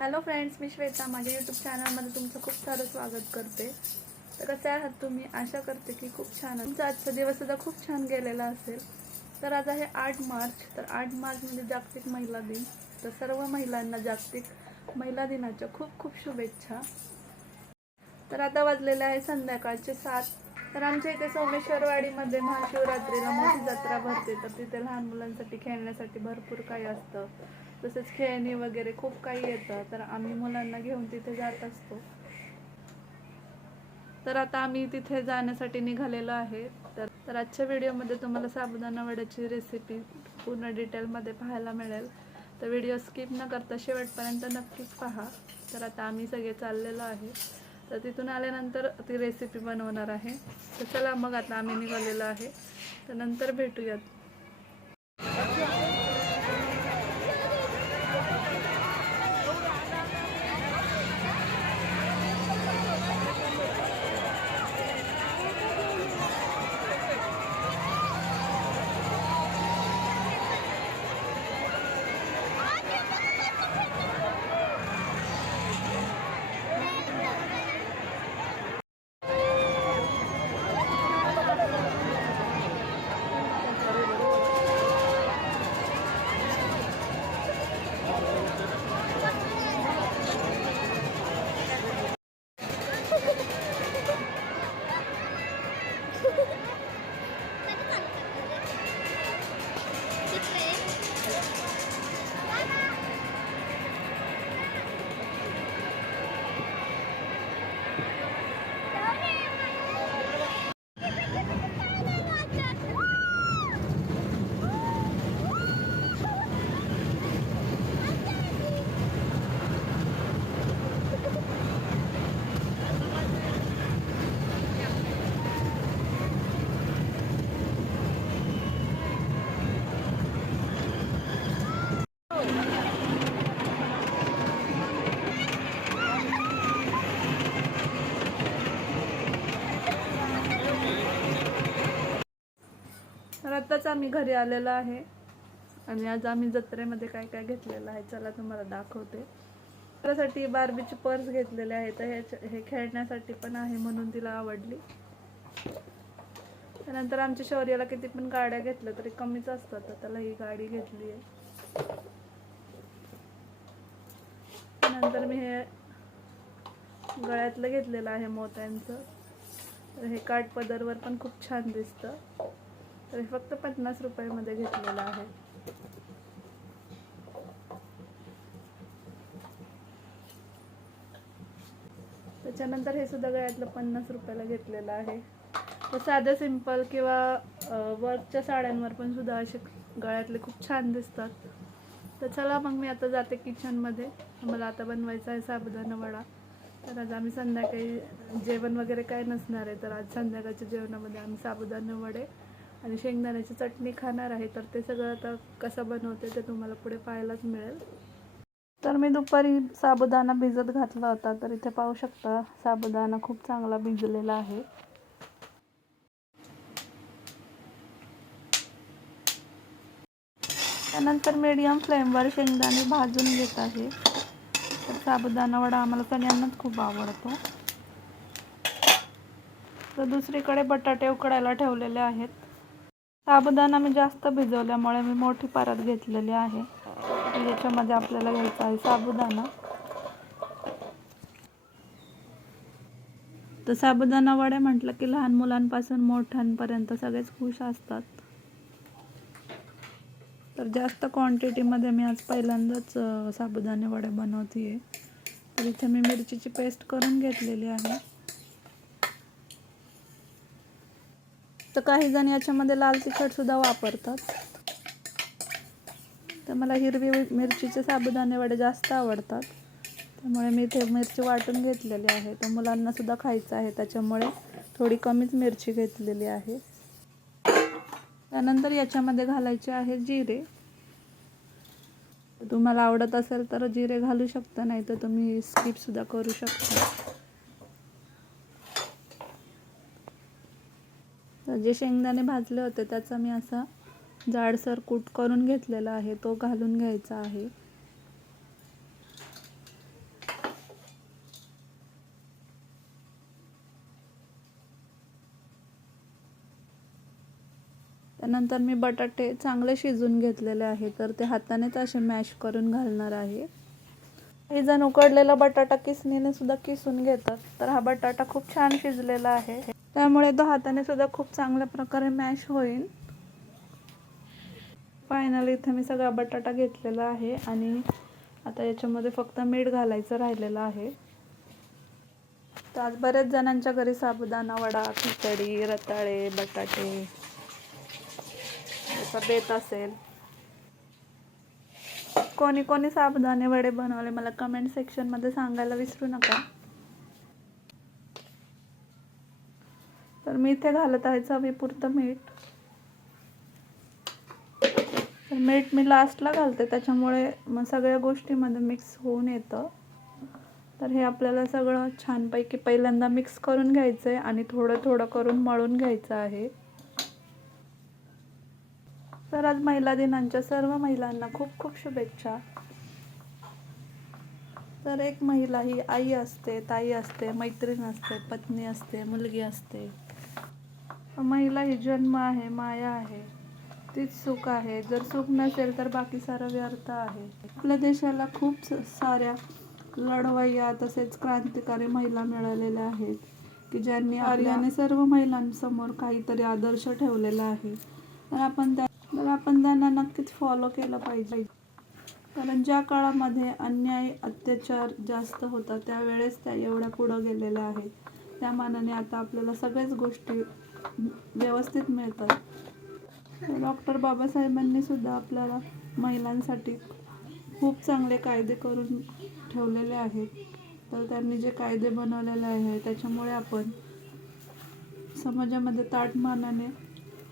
Hello friends, मी श्वेता माझ्या YouTube चॅनलमध्ये तुमचं खूप सारं स्वागत करते. तर कसे आहात तुम्ही? आशा करते की खूप छान. तुमचा आजचा दिवस सुद्धा खूप छान गेलेला असेल. तर आज आहे 8 मार्च. तर 8 मार्च म्हणजे जागतिक महिला दिन. तर सर्व महिलांना जागतिक महिला दिनाच्या खूप खूप शुभेच्छा. तर आता वाजलेले आहे संध्याकाळचे 7. तर आमच्या इथे सोमेश्वरवाडीमध्ये महाशिवरात्रीला मोठी जत्रा भरते. तर तिथे लहान मुलांसाठी खेळण्यासाठी भरपूर काही असतं. तसेच खेळणी वगैरे खूप काही येतं. तर आम्ही मुलांना घेऊन तिथे जात असतो. तर आता आम्ही तिथे जाण्यासाठी निघालेलो आहे. तर आजच्या व्हिडिओमध्ये तुम्हाला साबुदाणा वड्याची रेसिपी पूर्ण डिटेलमध्ये पाहायला मिळेल. तर व्हिडिओ स्किप न करता शेवटपर्यंत नक्कीच पहा. तर आता आम्ही सगळे चाललेलो आहे. तर तिथून आल्यानंतर ती रेसिपी बनवणार आहे. तर चला मग आता आम्ही निघालेलो आहे. तर नंतर भेटूयात. तर आत्ताच आम्ही घरी आलेलो आहे आणि आज आम्ही जत्रेमध्ये काय काय घेतलेलं आहे चला तुम्हाला दाखवते. त्यासाठी बार्बीची पर्स घेतलेले आहे. तर हे खेळण्यासाठी पण आहे म्हणून तिला आवडली. त्यानंतर आमच्या शौर्याला किती पण गाड्या घेतल्या तरी कमीच असतात. तर त्याला ही गाडी घेतली आहे. नंतर मी हे गळ्यातलं घेतलेलं आहे मोत्यांचं. तर हे काठपदरवर पण खूप छान दिसतं. तर हे फक्त 50 रुपयामध्ये घेतलेलं आहे. त्याच्यानंतर हे सुद्धा गळ्यातलं 50 रुपयाला घेतलेलं आहे. तर साधं सिंपल किंवा वर्कच्या साड्यांवर पण सुद्धा असे गळ्यातले खूप छान दिसतात. तर चला मग मी आता जाते किचनमध्ये. मला आता बनवायचा आहे साबुदाणा वडा. तर आज आम्ही संध्याकाळी जेवण वगैरे काय नसणार आहे. तर आज संध्याकाळच्या जेवणामध्ये आम्ही साबुदाणा वडे आणि शेंगदाण्याची चटणी खाणार आहे. तर ते सगळं आता कसं बनवते ते तुम्हाला पुढे पाहायलाच मिळेल. तर मी दुपारी साबुदाणा भिजत घातला होता. तर इथे पाहू शकता साबुदाणा खूप चांगला भिजलेला आहे. त्यानंतर मीडियम फ्लेमवर शेंगदाणे भाजून घेत आहे. तर साबुदाणा वडा आम्हाला सगळ्यांनाच खूप आवडतो. तर दुसरीकडे बटाटे उकडायला ठेवलेले आहेत. साबुदाणा मी जास्त भिजवल्यामुळे मी मोठी परात घेतलेली आहे. याच्यामध्ये आपल्याला घ्यायचा आहे साबुदाणा. तर साबुदाणा वडे म्हटलं की लहान मुलांपासून मोठ्यांपर्यंत सगळेच खुश असतात. तर जास्त क्वांटिटीमध्ये मी आज पहिल्यांदाच साबुदाणे वडे बनवते आहे. तर इथे मी मिरचीची पेस्ट करून घेतलेली आहे. तर काही जण याच्यामध्ये लाल तिखटसुद्धा वापरतात. तर मला हिरवी मिरचीचे साबुदाणे वडे जास्त आवडतात. त्यामुळे मी इथे मिरची वाटून घेतलेली आहे. तर मुलांनासुद्धा खायचं आहे त्याच्यामुळे थोडी कमीच मिरची घेतलेली आहे. त्यानंतर याच्यामध्ये घालायचे आहे जिरे. तुम्हाला आवडत असेल तर जिरे घालू शकता, नाही तर तुम्ही स्किपसुद्धा करू शकता. तर जे शेंगदाणे भाजले होते त्याचा मी असा जाडसर कूट करून घेतलेला आहे, तो घालून घ्यायचा आहे. त्यानंतर मी बटाटे चांगले शिजून घेतलेले आहे, तर ते हातानेच असे मॅश करून घालणार आहे. काही जण उकडलेला बटाटा किसणीने सुद्धा किसून घेतात, तर हा बटाटा खूप छान शिजलेला आहे, त्यामुळे तो हाताने सुद्धा खूप चांगल्या प्रकारे मॅश होईल. फायनली इथे मी सगळा बटाटा घेतलेला आहे आणि आता याच्यामध्ये फक्त मीठ घालायचं राहिलेलं आहे. तर आज बरेच जणांच्या घरी साबुदाणा वडा, खिचडी, रताळे, बटाटे याचा बेत असेल. कोणी कोणी साबुदाणे वडे बनवले मला कमेंट सेक्शनमध्ये सांगायला विसरू नका. तर मी इथे घालत आहे चवीपुरतं मीठ. तर मीठ मी लास्टला घालते, त्याच्यामुळे मग सगळ्या गोष्टीमध्ये मिक्स होऊन येतं. तर हे आपल्याला सगळं छानपैकी पहिल्यांदा मिक्स करून घ्यायचं आहे आणि थोडं थोडं करून मळून घ्यायचं आहे. तर आज महिला दिनाच्या सर्व महिलांना खूप खूप शुभेच्छा. तर एक महिला ही आई असते, ताई असते, मैत्रीण असते, पत्नी असते, मुलगी असते. महिला ही जन्म आहे, माया आहे, तीच सुख आहे. जर सुख नसेल तर बाकी सारं व्यर्थ आहे. आपल्या देशाला खूप साऱ्या लढवय्या तसेच क्रांतिकारी महिला मिळालेल्या आहेत की ज्यांनी कार्याने सर्व महिलांसमोर काहीतरी आदर्श ठेवलेला आहे. तर आपण त्यांना नक्कीच फॉलो केलं पाहिजे. कारण ज्या काळामध्ये अन्याय अत्याचार जास्त होता त्यावेळेस त्या एवढ्या पुढं गेलेल्या आहेत. त्या मानाने आता आपल्याला सगळ्याच गोष्टी व्यवस्थित मिळतात. डॉक्टर बाबासाहेबांनी सुद्धा आपल्याला महिलांसाठी खूप चांगले कायदे करून ठेवलेले आहेत. तर त्यांनी जे कायदे बनवलेले आहे त्याच्यामुळे आपण समाजामध्ये ताठमानाने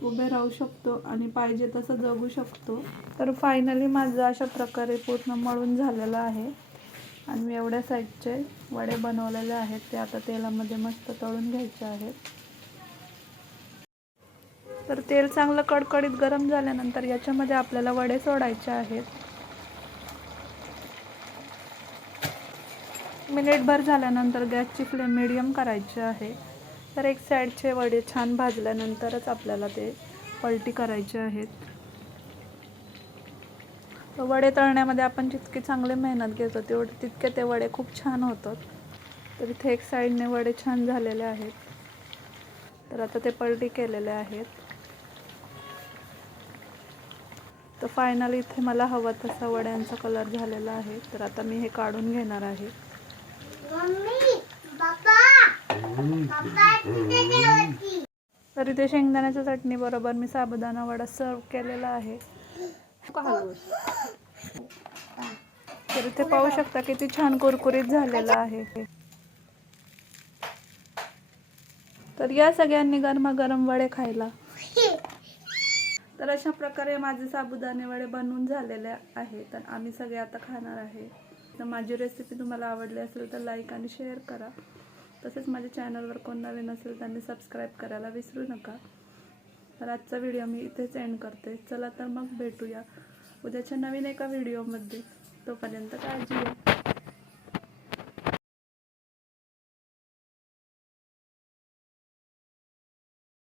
उभे राहू शकतो आणि पाहिजे तसं जगू शकतो. तर फायनली माझं अशा प्रकारे पूर्ण मळून झालेलं आहे आणि मी एवढ्या साईजचे वडे बनवलेले आहेत. ते आता तेलामध्ये मस्त तळून घ्यायचे आहेत. तर तेल चांगलं कडकडीत गरम झाल्यानंतर याच्यामध्ये आपल्याला वडे सोडायचे आहेत. मिनिटभर झाल्यानंतर गॅसची फ्लेम मिडियम करायची आहे. तर एक साईडचे वडे छान भाजल्यानंतरच आपल्याला ते पलटी करायचे आहेत. वडे तळण्यामध्ये आपण जितकी चांगली मेहनत घेतो तितके ते वडे खूप छान होतात. तर इथे एक साईडने वडे छान झालेले आहेत. तर आता ते पलटी केलेले आहेत. तर फायनली इथे मला हवा तसा वड्यांचा कलर झालेला आहे. तर आता मी हे काढून घेणार आहे. तर इथे शेंगदाण्याच्या चटणी बरोबर मी साबुदाणा वडा सर्व केलेला आहे. तर इथे पाहू शकता किती छान कुरकुरीत झालेला आहे. तर या सगळ्यांनी गरमागरम वडे खायला. तर अशा प्रकारे माझे साबुदाणे वडे बनवून झालेले आहे. तर आम्ही सगळे आता खाणार आहे. तर माझी रेसिपी तुम्हाला आवडली असेल तर लाईक आणि शेअर करा. तसेच माझ्या चॅनलवर कोण नवीन असेल त्यांनी सबस्क्राईब करायला विसरू नका. तर आजचा व्हिडिओ मी इथेच एंड करते. चला तर मग भेटूया उद्याच्या नवीन एका व्हिडिओमध्ये. तोपर्यंत काळजी घ्या.